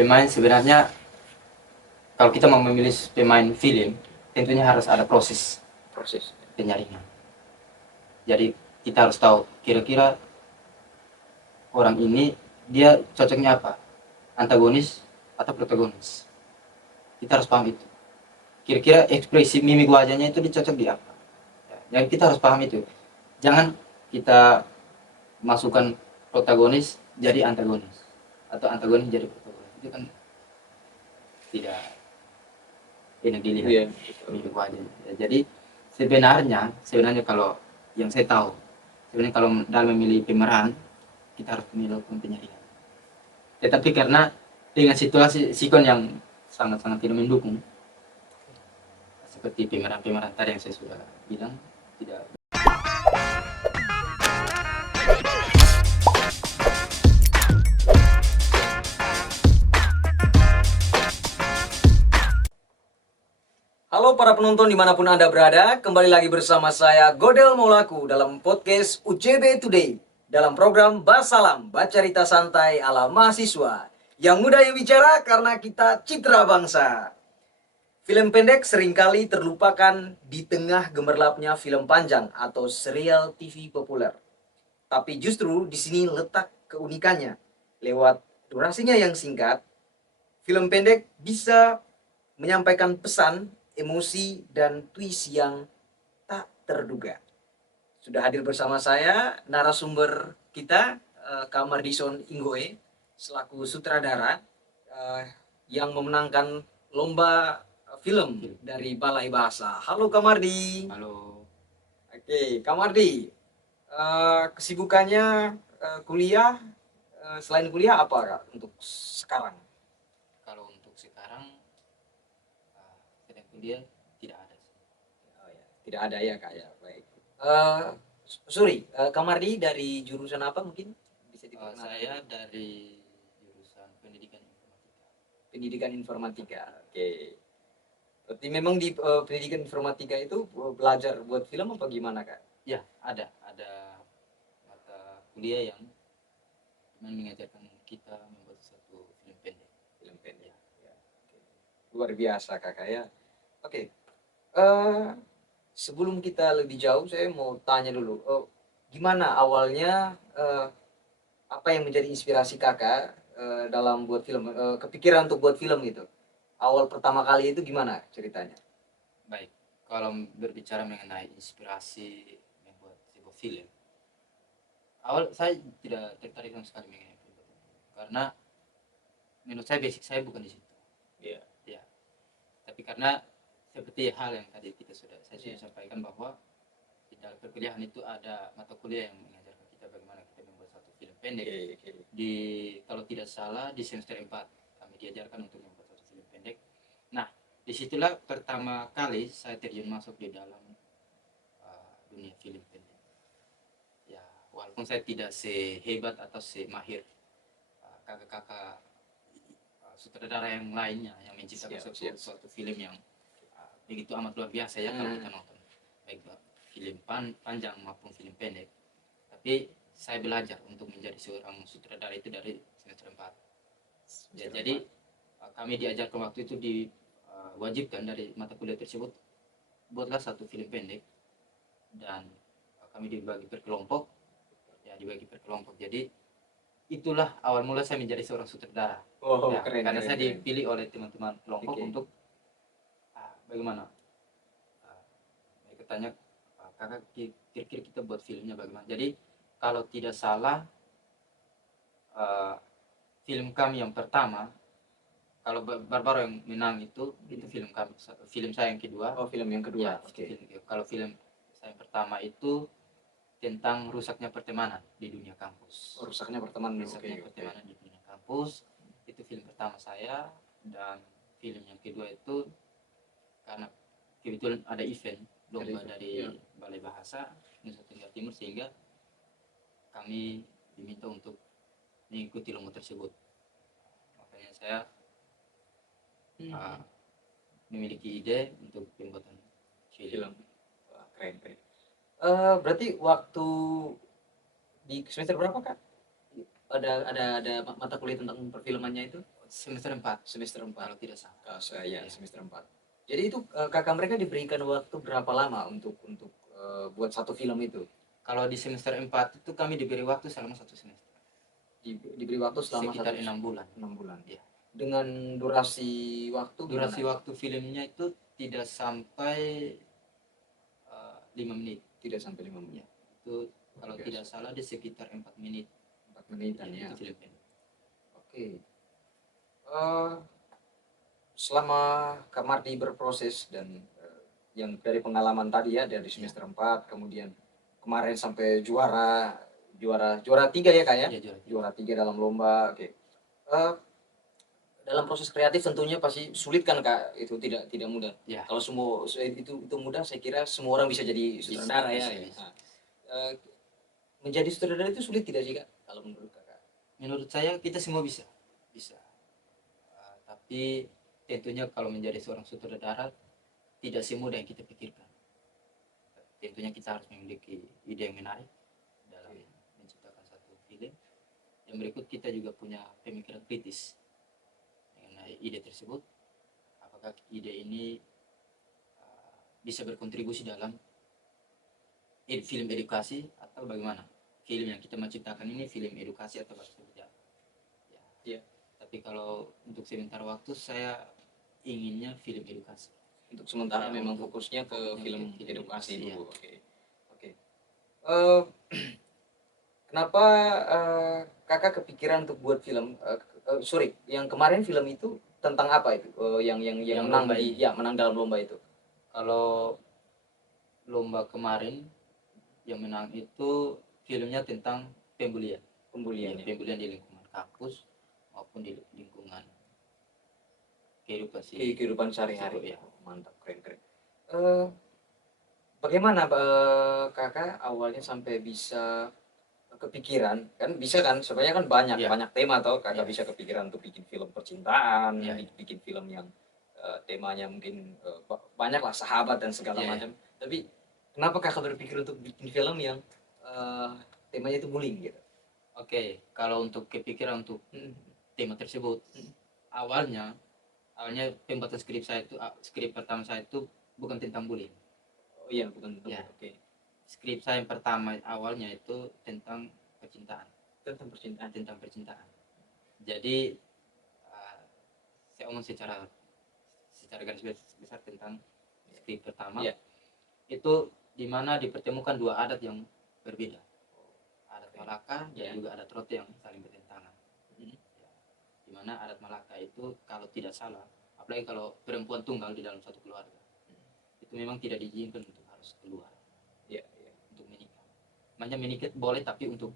pemain sebenarnya kalau kita mau memilih pemain film, tentunya harus ada proses penyaringan. Jadi kita harus tahu kira-kira orang ini dia cocoknya apa, antagonis atau protagonis. Kita harus paham itu. Kira-kira ekspresi mimik wajahnya itu dicocok di apa. Jadi kita harus paham itu. Jangan kita masukkan protagonis jadi antagonis atau antagonis jadi protagonis. Itu kan tidak enak dilihat mimik wajahnya. Jadi sebenarnya kalau yang saya tahu, sebenarnya kalau dalam memilih pemeran kita harus melakukan penyaringan. Tetapi karena dengan situasi sikon yang sangat-sangat tidak mendukung, seperti pemeran-pemeran tadi yang saya sudah bilang, tidak. Halo para penonton dimanapun Anda berada, kembali lagi bersama saya Godel Maulaku dalam podcast UCB Today dalam program Basalam, Baca Cerita Santai ala Mahasiswa yang mudah yang bicara karena kita citra bangsa. Film pendek seringkali terlupakan di tengah gemerlapnya film panjang atau serial TV populer. Tapi justru di sini letak keunikannya. Lewat durasinya yang singkat, film pendek bisa menyampaikan pesan, emosi, dan twist yang tak terduga. Sudah hadir bersama saya narasumber kita, Kak Mardison Inggoe, selaku sutradara yang memenangkan lomba film dari Balai Bahasa. Halo Kak Mardi. Halo. Oke, Kak Mardi, kesibukannya kuliah, selain kuliah apa Kak untuk sekarang? Kalau untuk sekarang sedang kuliah tidak ada sih. Oh, ya. Tidak ada ya Kak ya, baik. Sorry, Kak Mardi dari jurusan apa mungkin? Bisa diperkenalkan? Saya dari jurusan pendidikan informatika. Pendidikan informatika, oke. Berarti memang di pendidikan informatika itu belajar buat film apa gimana Kak? Ya, ada mata kuliah yang mengajarkan kita membuat satu film pendek. Film pendek. Ya. Oke. Luar biasa Kakak ya. Oke. Eh, sebelum kita lebih jauh, saya mau tanya dulu, gimana awalnya, apa yang menjadi inspirasi kakak dalam buat film, kepikiran untuk buat film gitu? Awal pertama kali itu gimana ceritanya? Baik, kalau berbicara mengenai inspirasi membuat sebuah film, awal saya tidak tertarik sama sekali mengenai film karena menurut saya basic saya bukan di situ. Iya. Ya, tapi karena seperti hal yang tadi saya sudah sampaikan bahwa di dalam perkuliahan itu ada mata kuliah yang mengajarkan kita bagaimana kita membuat satu film pendek. Di kalau tidak salah di semester 4 kami diajarkan untuk membuat satu film pendek. Nah, disitulah pertama kali saya terjun masuk di dalam dunia film pendek. Ya, walaupun saya tidak sehebat atau semahir kakak-kakak sutradara yang lainnya yang menciptakan suatu film yang begitu amat luar biasa ya kalau kita nonton, baik film panjang maupun film pendek. Tapi saya belajar untuk menjadi seorang sutradara itu dari semester 4. Ya, jadi kami diajarkan waktu itu diwajibkan dari mata kuliah tersebut buatlah satu film pendek dan kami dibagi per kelompok. Jadi itulah awal mula saya menjadi seorang sutradara. Ya, karena saya dipilih oleh teman-teman kelompok untuk bagaimana mereka tanya, kakak kira-kira kita buat filmnya bagaimana. Jadi kalau tidak salah film kami yang pertama, kalau baru yang menang itu film saya yang kedua. Oh, film yang kedua. Ya, kalau film saya yang pertama itu tentang rusaknya pertemanan di dunia kampus. Rusaknya pertemanan. Pertemanan di dunia kampus itu film pertama saya. Dan film yang kedua itu karena kebetulan ada event lomba dari Balai Bahasa Nusa Tenggara Timur, sehingga kami diminta untuk mengikuti lomba tersebut. Makanya saya memiliki ide untuk pembuatan film. Wah, keren. Berarti waktu di semester berapa Kak? Ada mata kuliah tentang perfilmannya itu? semester 4 Semester 4. kalau tidak salah. Ya, Iya. semester 4. Jadi itu kakak mereka diberikan waktu berapa lama untuk buat satu film itu? Kalau di semester 4 itu kami diberi waktu selama 1 semester. Diberi waktu selama Sekitar 6 bulan. 6 bulan. Iya. Dengan durasi waktu Durasi gimana? waktu filmnya itu tidak sampai 5 menit. Tidak sampai 5 menit. Ya, itu kalau Biasa. tidak salah di sekitar 4 menit. 4 menitan Ya, ya. itu film pendek. Oke. Selama Kak Mardi berproses dan yang dari pengalaman tadi ya dari semester 4 kemudian kemarin sampai juara 3 ya Kak ya? Ya, juara 3. Juara 3 dalam lomba. Oke. Dalam proses kreatif tentunya pasti sulit kan Kak, itu tidak mudah. Ya. Kalau semua itu mudah, saya kira semua orang bisa jadi sutradara ya. Bisa. Nah, menjadi sutradara itu sulit tidak sih Kak kalau menurut Kakak? Menurut saya kita semua bisa. Tapi tentunya kalau menjadi seorang sutradara tidak semudah yang kita pikirkan. Tentunya kita harus memiliki ide yang menarik dalam menciptakan satu film. Yang berikut kita juga punya pemikiran kritis mengenai ide tersebut. Apakah ide ini bisa berkontribusi dalam film edukasi atau bagaimana? Film yang kita mau ciptakan ini film edukasi atau seperti apa? Ya. Tapi kalau untuk sementara waktu saya inginnya film edukasi. Untuk sementara Ya, memang untuk fokusnya ke film film edukasi edukasi, dulu. Oke. Kenapa Kakak kepikiran untuk buat film? Sorry, yang kemarin film itu tentang apa itu? Yang menang lomba ini. menang dalam lomba itu. Kalau lomba kemarin yang menang itu filmnya tentang pembulian. Pembulian ya. Pembulian di lingkungan kampus maupun di lingkungan Kehidupan sehari-hari. Ya. Mantap, keren. Bagaimana Kakak awalnya sampai bisa kepikiran, kan bisa kan sebenarnya kan banyak Ya. tema atau Kakak Ya. bisa kepikiran untuk bikin film percintaan, Ya. bikin film yang temanya mungkin banyak lah sahabat dan segala Ya. macam. Tapi kenapa Kakak berpikir untuk bikin film yang temanya itu bullying gitu? Oke, kalau untuk kepikiran untuk tema tersebut, awalnya pembuatan skrip pertama saya itu bukan tentang bullying. Oh iya, bukan tentang. Ya. Oke. Skrip saya yang pertama awalnya itu tentang percintaan. Tentang percintaan. Jadi saya omong secara garis besar tentang skrip pertama. Ya. Itu di mana dipertemukan dua adat yang berbeda. Adat Malaka dan juga adat Rote yang saling bertentangan. Di mana adat Malaka itu kalau tidak salah, apalagi kalau perempuan tunggal di dalam satu keluarga, itu memang tidak diizinkan untuk harus keluar. Untuk menikah. Makanya menikah boleh tapi untuk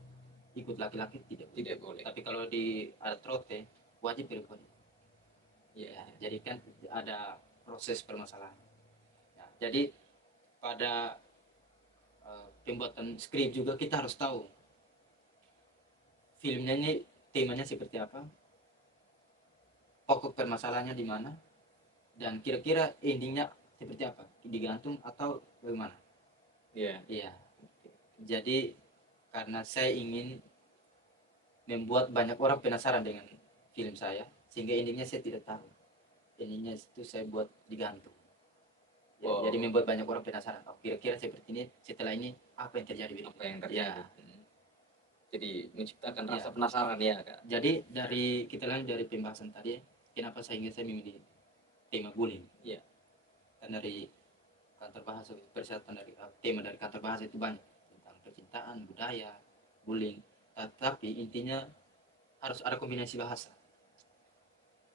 ikut laki-laki tidak boleh. Tapi kalau di adat Rote wajib perempuan. Jadi kan ada proses permasalahan. Jadi pada pembuatan skrip juga kita harus tahu filmnya ini temanya seperti apa, pokok permasalahannya di mana, dan kira-kira endingnya seperti apa, digantung atau bagaimana. Iya. Jadi karena saya ingin membuat banyak orang penasaran dengan film saya, sehingga endingnya saya tidak tahu. Endingnya itu saya buat digantung. Jadi membuat banyak orang penasaran. Oh, kira-kira seperti ini, setelah ini apa yang terjadi? Jadi menciptakan rasa penasaran ya Kak. Jadi kita lihat dari pembahasan tadi, kenapa saya memilih tema bullying? Kan dari kantor bahasa persyaratan dari tema dari kantor bahasa itu banyak tentang percintaan, budaya, bullying. Tapi intinya harus ada kombinasi bahasa.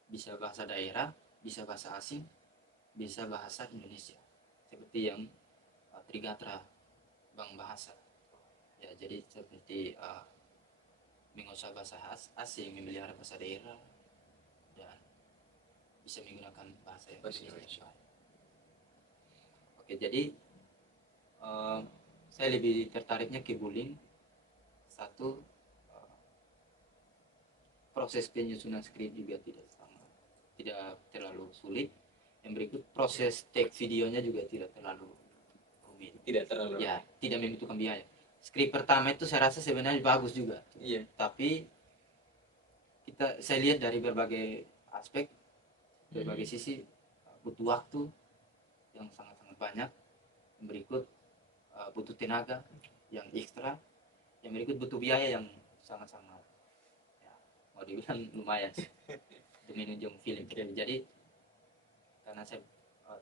Bisa bahasa daerah, bisa bahasa asing, bisa bahasa Indonesia. Seperti yang Trigatra Bank Bahasa. Jadi seperti menguasai bahasa asing, memelihara bahasa daerah, dan bisa menggunakan bahasa Indonesia. Oke, jadi saya lebih tertariknya ke bullying. Satu, proses penyusunan skrip juga tidak terlalu sulit. Yang berikut, proses take videonya juga tidak terlalu rumit. Tidak membutuhkan biaya. Skrip pertama itu saya rasa sebenarnya bagus juga. Tapi saya lihat dari berbagai aspek, berbagai sisi, butuh waktu yang sangat-sangat banyak, yang berikut butuh tenaga yang ekstra, yang berikut butuh biaya yang sangat-sangat, ya, mau dibilang lumayan demi menunjang film. Jadi karena saya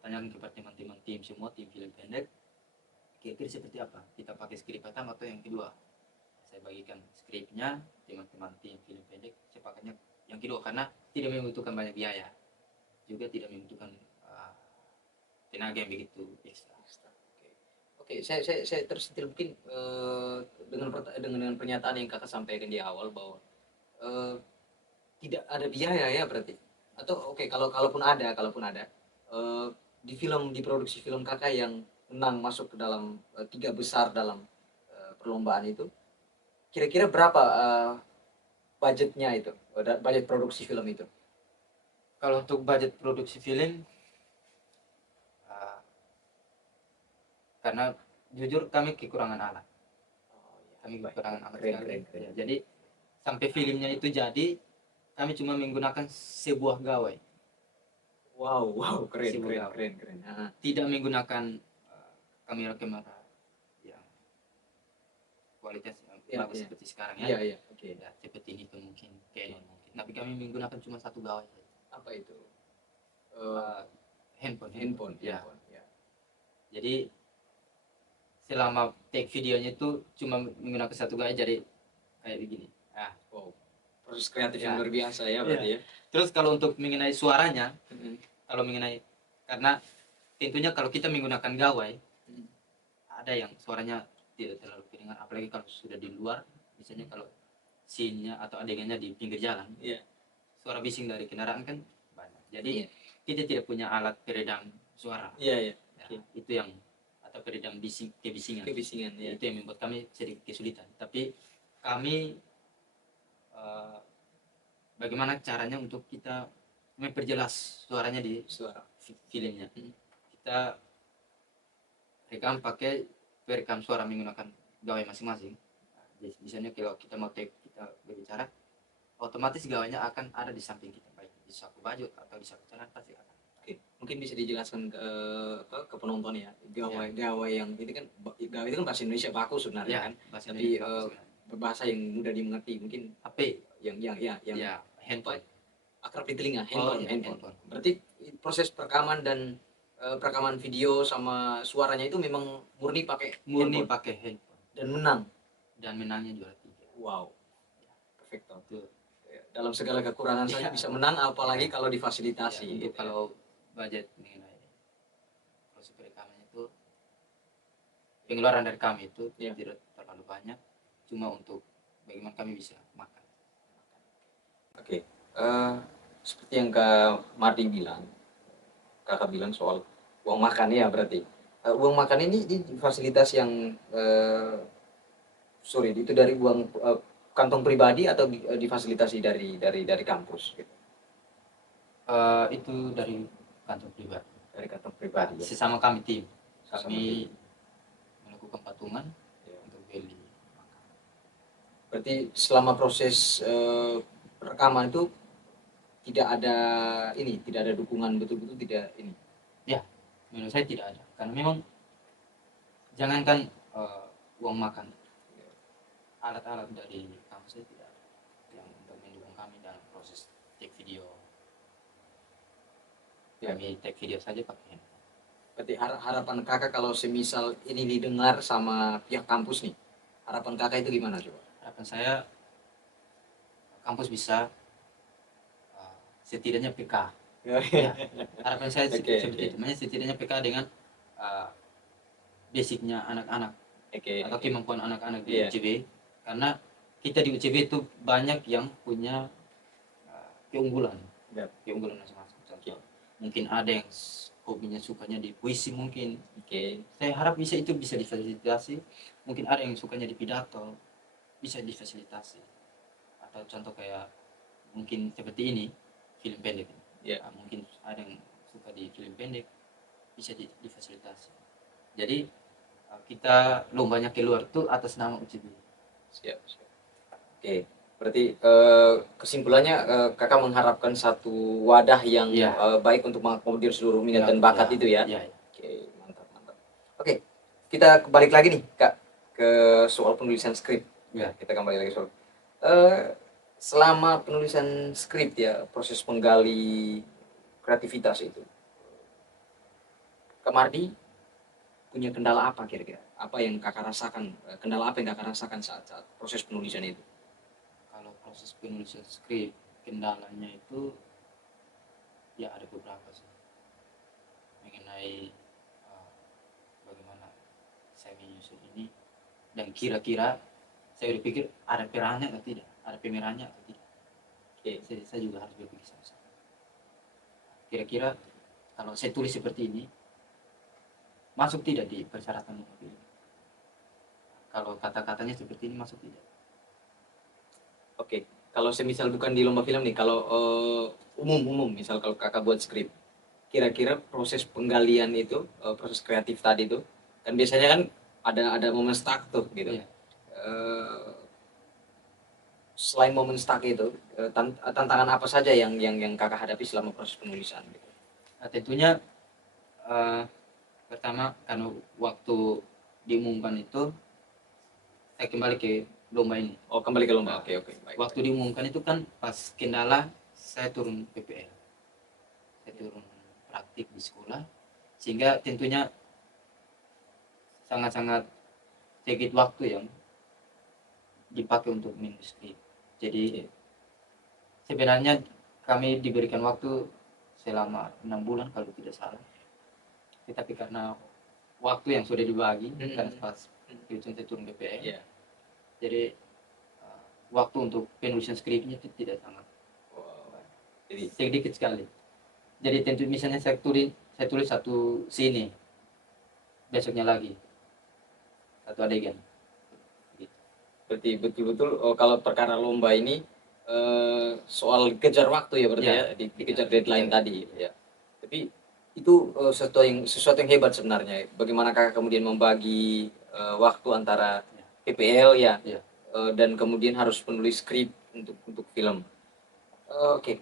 tanyakan kepada teman-teman tim semua, tim film pendek, kira-kira seperti apa, kita pakai skrip pertama atau yang kedua. Saya bagikan skripnya, teman-teman tim film pendek sepakatnya yang kedua karena tidak membutuhkan banyak biaya, juga tidak membutuhkan tenaga yang begitu ekstra. Oke, saya tersentil mungkin dengan pernyataan yang kakak sampaikan di awal bahwa tidak ada biaya ya berarti, atau oke, kalaupun ada di produksi film kakak yang menang masuk ke dalam 3 besar dalam perlombaan itu, kira-kira berapa budgetnya itu, budget produksi film itu? Kalau untuk budget produksi film, karena jujur kami kekurangan alat, Keren. sekali. Ya, jadi sampai filmnya itu jadi, kami cuma menggunakan sebuah gawai. Wow, keren. Sebuah gawai. Keren. Tidak menggunakan kamera yang kualitas yang bagus seperti sekarang ya. Iya, oke. Ya, seperti ini mungkin Canon mungkin. Tapi kami menggunakan cuma satu gawai saja. Apa itu? Handphone. Ya. Handphone. Jadi selama take videonya itu cuma menggunakan satu gawai, jadi kayak begini. Wow, proses kreatif Ya. yang luar biasa ya berarti ya. Terus kalau untuk mengenai suaranya, karena tentunya kalau kita menggunakan gawai, ada yang suaranya tidak terlalu kedengar, apalagi kalau sudah di luar, misalnya kalau scene-nya atau adegannya di pinggir jalan, suara bising dari kendaraan kan banyak. Jadi kita tidak punya alat peredam suara. Iya. Itu yang, atau peredam kebisingan. Ya. Itu yang membuat kami sedikit kesulitan. Tapi kami bagaimana caranya untuk kita memperjelas suaranya di filmnya. Kita rekam pakai perekam suara menggunakan gawai masing-masing. Jadi misalnya kalau kita mau take, kita berbicara, otomatis gawainya akan ada di samping kita, baik di saku baju atau di saku celana pasti akan. Oke, mungkin bisa dijelaskan ke penonton ya, gawai yang ini kan, gawai itu kan bahasa Indonesia baku sebenarnya kan, tapi bahasa yang mudah dimengerti mungkin HP yang handphone, akrab di telinga, handphone. Handphone. Berarti proses perekaman dan perekaman video sama suaranya itu memang murni pakai handphone dan menangnya juara 3. Wow, perfecto. Itu dalam segala kekurangan saja bisa menang, apalagi kalau difasilitasi. Untuk kalau budget mengenai proses perekamannya itu, pengeluaran dari kami itu tidak terlalu banyak, cuma untuk bagaimana kami bisa makan. Oke. Seperti yang Kak Mardi bilang, kakak bilang soal uang makan ya berarti. Uang makan ini fasilitas yang itu dari uang kantong pribadi atau difasilitasi dari kampus gitu? Itu dari kantong pribadi. Dari kantong pribadi. Ya? Sesama kami tim. Kami melakukan patungan untuk beli makan. Berarti selama proses rekaman itu tidak ada dukungan betul-betul tidak ini. Ya, menurut saya tidak ada. Karena memang jangankan uang makan, alat-alat dari kampus saya tidak ada yang untuk mendukung kami dalam proses take video. Kami take video saja pakai handphone. Berarti harapan kakak kalau semisal ini didengar sama pihak kampus nih, harapan kakak itu gimana coba? Harapan saya kampus bisa setidaknya PK. Ya, harapan saya seperti itu. Makanya setidaknya PK dengan basicnya anak-anak atau kemampuan anak-anak di UCB. Karena kita di UCB itu banyak yang punya keunggulan masing-masing. Contoh, mungkin ada yang hobinya sukanya di puisi mungkin. Saya harap itu bisa difasilitasi. Mungkin ada yang sukanya di pidato, bisa difasilitasi. Atau contoh kayak mungkin seperti ini, film pendek. Mungkin ada yang suka di film pendek, bisa difasilitasi. Jadi kita lombanya keluar tuh atas nama UCB. Siap. Oke. Berarti kesimpulannya kakak mengharapkan satu wadah yang Iya. baik untuk mengakomodir seluruh minat dan bakat itu ya. Iya. Oke, mantap mantap. Oke, kita balik lagi nih kak ke soal penulisan skrip. Iya. Kita kembali lagi soal selama penulisan skrip ya, proses menggali kreativitas itu. Kak Mardi punya kendala apa kira-kira? Apa yang kakak rasakan? Kendala apa yang kakak rasakan saat proses penulisan itu? Kalau proses penulisan skrip, kendalanya itu ya ada beberapa sih. Mengenai bagaimana saya menyusun ini, dan kira-kira saya berpikir ada perannya atau tidak, ada pemerannya atau tidak. Oke. Saya juga harus berpikir sama-sama. Kira-kira kalau saya tulis seperti ini, masuk tidak di persyaratan film? Kalau kata-katanya seperti ini, masuk tidak? Oke, kalau semisal bukan di lomba film nih, kalau umum misal kalau kakak buat skrip, kira-kira proses penggalian itu, proses kreatif tadi itu, kan biasanya kan ada momen stuck tuh gitu. Iya. Selain momen stuck itu, tantangan apa saja yang kakak hadapi selama proses penulisan gitu? Nah, tentunya pertama karena waktu diumumkan itu saya kembali ke lomba ini. Oh, kembali ke lomba. Oke, baik. Waktu diumumkan itu kan pas kendala saya turun PPL, saya turun praktik di sekolah, sehingga tentunya sangat-sangat sedikit waktu yang dipakai untuk menulis skrip. Jadi sebenarnya kami diberikan waktu selama 6 bulan kalau tidak salah, tetapi karena waktu yang sudah dibagi karena pas itu saya turun PPL, Iya. jadi waktu untuk penulisan skripnya itu tidak sangat, Jadi sedikit sekali. Jadi tentu misalnya saya tulis satu sini, besoknya lagi satu adegan. berarti betul-betul kalau perkara lomba ini soal kejar waktu ya berarti Ya, ya, dikejar deadline ya. tadi ya. Tapi itu sesuatu yang hebat sebenarnya. Bagaimana kakak kemudian membagi waktu antara PPL ya, Ya. Dan kemudian harus menulis skrip untuk film. Oke.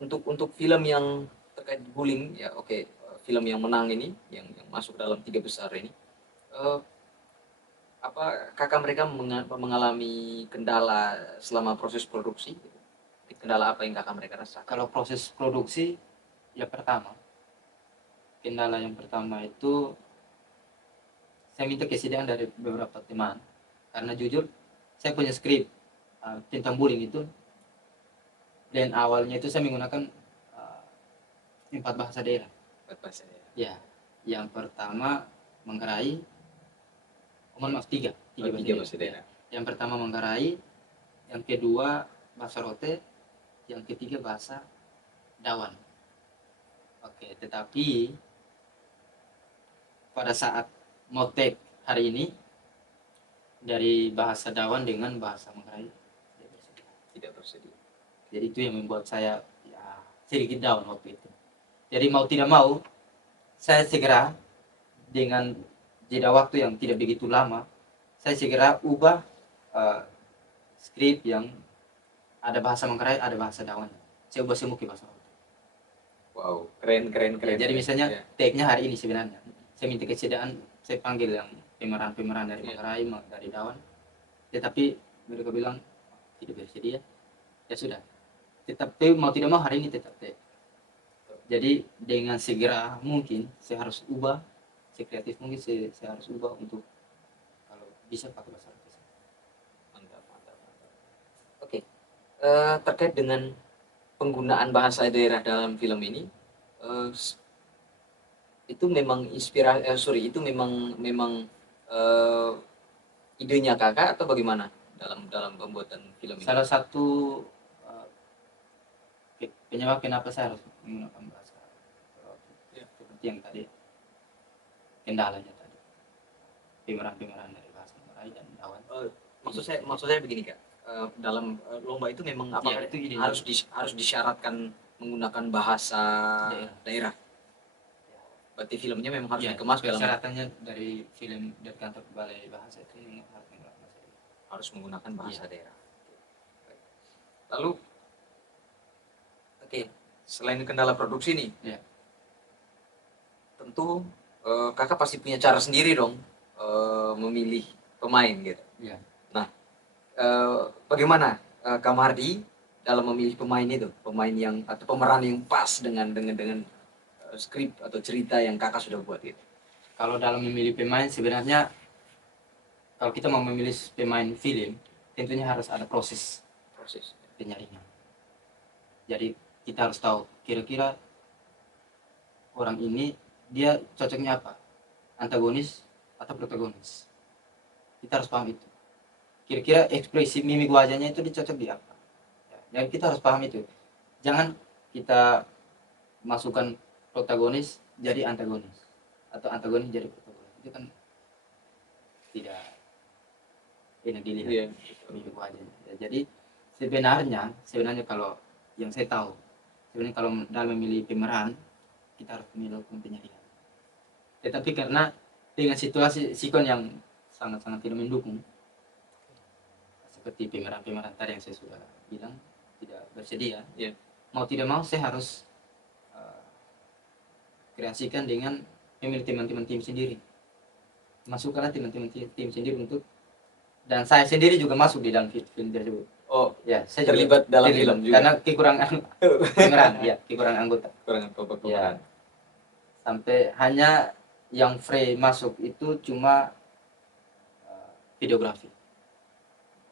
Untuk film yang terkait bullying ya, oke. Film yang menang ini, yang masuk dalam 3 besar ini, apa kakak mereka mengalami kendala selama proses produksi? Kendala apa yang kakak mereka rasakan? Kalau proses produksi, ya pertama, kendala yang pertama itu saya minta kesediaan dari beberapa teman, karena jujur saya punya skrip tentang bullying itu, dan awalnya itu saya menggunakan 4 bahasa daerah. Ya, yang pertama Manggarai, mohon maaf, tiga bahasa daerah. Yang pertama Manggarai, yang kedua bahasa Rote, yang ketiga bahasa Dawan. Oke, tetapi pada saat mau take hari ini, dari bahasa Dawan dengan bahasa Manggarai Tidak bersedia. jadi itu yang membuat saya ya sedikit down waktu itu. Jadi mau tidak mau saya segera dengan jeda waktu yang tidak begitu lama, saya segera ubah skrip yang ada bahasa Manggarai, ada bahasa Dawan. Saya ubah semua ke bahasa Rote. Wow, keren. Jadi misalnya ya. take-nya hari ini sebenarnya, saya minta kesediaan, saya panggil yang pemeran dari Manggarai, dari Dawan, tetapi mereka bilang tidak bersedia. Ya sudah, tetapi mau tidak mau hari ini tetap take. Jadi dengan segera mungkin saya harus ubah, sekreatif mungkin saya harus ubah untuk kalau bisa pakai bahasa Rote. Mantap. Oke, terkait dengan penggunaan bahasa daerah dalam film ini, itu memang itu memang idenya kakak atau bagaimana dalam pembuatan film ini? Salah satu penyebab kenapa saya harus menggunakan bahasa Rote, seperti yang tadi kendalanya tadi, pemeran dari bahasa Melayu dan Dawan. Maksud saya begini kak, dalam lomba itu memang apakah itu ide harus disyaratkan menggunakan bahasa daerah? Berarti filmnya memang harus dikemas dalam persyaratannya dari film dari kantor balai bahasa itu harus menggunakan bahasa daerah. Lalu, oke, selain kendala produksi nih, Ya. tentu kakak pasti punya cara sendiri dong memilih pemain gitu. Ya. Nah, bagaimana Kak Mardi dalam memilih pemain itu, pemain yang atau pemeran yang pas dengan skrip atau cerita yang kakak sudah buat gitu? Kalau dalam memilih pemain sebenarnya kalau kita mau memilih pemain film tentunya harus ada proses Proses. penyaringan. Jadi kita harus tahu kira-kira orang ini dia cocoknya apa, antagonis atau protagonis. Kita harus paham itu. Kira-kira ekspresi mimik wajahnya itu dicocok di apa. Ya, jadi kita harus paham itu. Jangan kita masukkan protagonis jadi antagonis atau antagonis jadi protagonis. Itu kan tidak enak dilihat. Iya. Mimik wajahnya. Ya, jadi sebenarnya kalau yang saya tahu, sebenarnya kalau dalam memilih pemeran kita harus melakukan penyaringan. Tetapi karena dengan situasi sikon yang sangat-sangat tidak mendukung, seperti pemeran-pemeran tadi yang saya sudah bilang tidak bersedia, Iya. mau tidak mau saya harus uh, kreasikan dengan memilih teman-teman tim sendiri. Masukkanlah teman-teman tim sendiri untuk, dan saya sendiri juga masuk di dalam film tersebut. Oh, Ya, saya terlibat juga dalam terlibat film juga. karena kekurangan pemeran, ya, kekurangan anggota. Kekurangan pemeran. Ya, sampai hanya yang free masuk itu cuma videografi.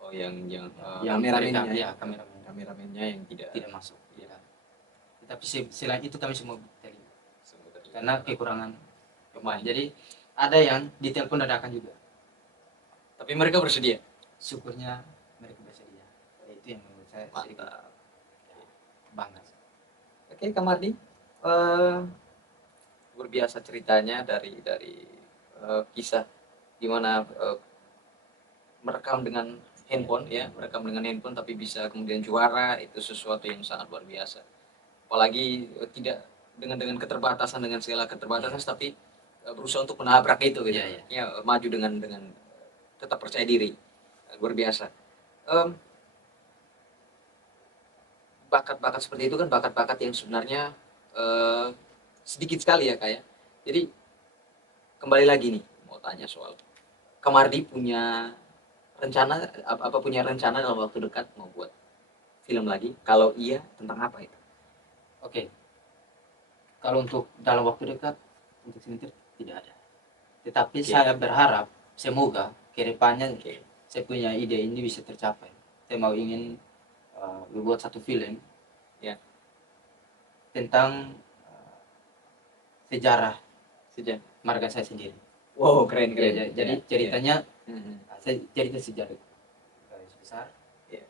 Oh, yang Yang kameramennya, mereka, ya, ya, kameramen kameramennya yang tidak tidak masuk. Ya. Tetapi selain itu kami semua terlibat semua terlibat. karena kekurangan Pemain. jadi ada yang ditelepon dadakan juga. Tapi mereka bersedia. Syukurnya mereka bersedia. Itu yang menurut saya sedikit Mantap. bangga. Oke, Kak Mardi, luar biasa ceritanya dari kisah gimana merekam dengan handphone, ya, merekam dengan handphone tapi bisa kemudian juara, itu sesuatu yang sangat luar biasa. Apalagi tidak dengan keterbatasan, dengan segala keterbatasan, tapi berusaha untuk menabrak itu gitu. Iya, iya. Ya, maju dengan tetap percaya diri. Luar biasa. Bakat-bakat seperti itu kan bakat-bakat yang sebenarnya sedikit sekali ya, kayak. Jadi kembali lagi nih, mau tanya soal Kamardi punya rencana punya rencana dalam waktu dekat mau buat film lagi? Kalau iya, tentang apa itu? Oke. Kalau untuk dalam waktu dekat untuk sementara tidak ada. Tetapi Oke. saya berharap semoga kedepannya Oke. saya punya ide ini bisa tercapai. Saya mau ingin membuat satu film Ya. tentang sejarah Sejak. marga saya sendiri. Wow, keren. Ya, jadi Ya, ceritanya ya. saya cerita sejarah garis besar. Ya.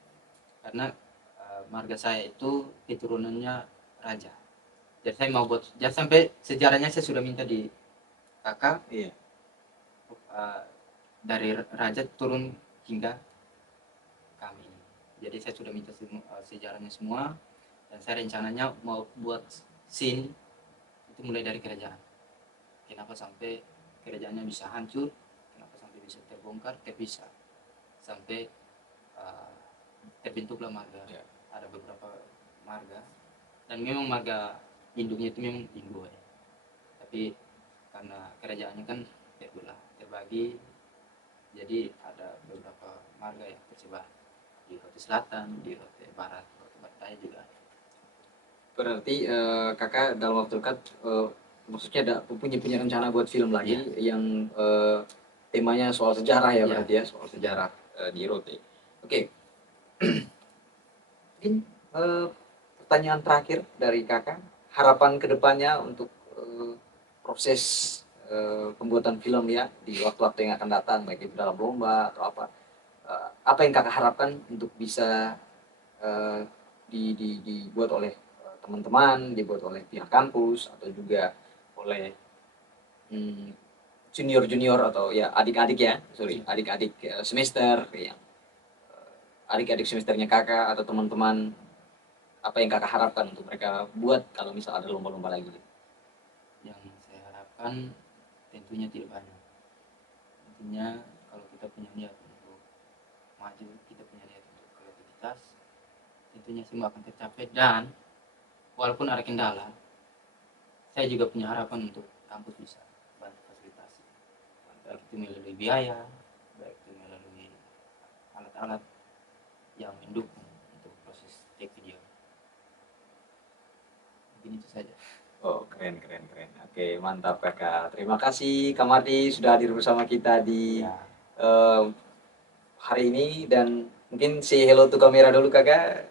Karena marga saya itu keturunannya raja. Jadi saya mau buat, jadi sampai sejarahnya saya sudah minta di kakak. Iya. Dari raja turun hingga kami. Jadi saya sudah minta sejarahnya semua, dan saya rencananya mau buat scene itu mulai dari kerajaan. Kenapa sampai kerajaannya bisa hancur, kenapa sampai bisa terbongkar, terpisah, sampai terbentuklah marga. Ya. Ada beberapa marga, dan memang marga induknya itu memang Indo ya. Tapi karena kerajaannya kan terbagi, jadi ada beberapa marga yang tersebar di Rote Selatan, di Rote Barat, Rote Barat Daya juga. Berarti kakak dalam waktu dekat maksudnya ada punya rencana buat film lagi yang temanya soal sejarah ya, berarti ya, soal sejarah di Rote. Oke. Mungkin pertanyaan terakhir dari kakak, harapan kedepannya untuk proses pembuatan film ya di waktu-waktu yang akan datang, baik itu dalam lomba atau apa yang kakak harapkan untuk bisa dibuat oleh teman-teman, dibuat oleh pihak kampus atau juga oleh junior atau ya adik-adik ya, adik-adik semester yang adik-adik semesternya kakak atau teman-teman, apa yang kakak harapkan untuk mereka buat kalau misal ada lomba-lomba lagi? Yang saya harapkan tentunya tidak banyak. Intinya kalau kita punya niat untuk maju, kita punya niat untuk kreativitas, tentu tentunya semua akan tercapai. Dan walaupun ada kendala, saya juga punya harapan untuk kampus bisa bantu fasilitasi, baik itu melalui biaya, baik itu melalui alat-alat yang mendukung untuk proses take video. Mungkin itu saja. Oh, keren. Oke, mantap kakak. Terima kasih Kak Mardi sudah hadir bersama kita di Ya. hari ini, dan mungkin say hello to kamera dulu kakak.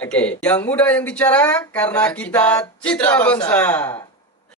Oke. Yang muda yang bicara karena kita citra bangsa.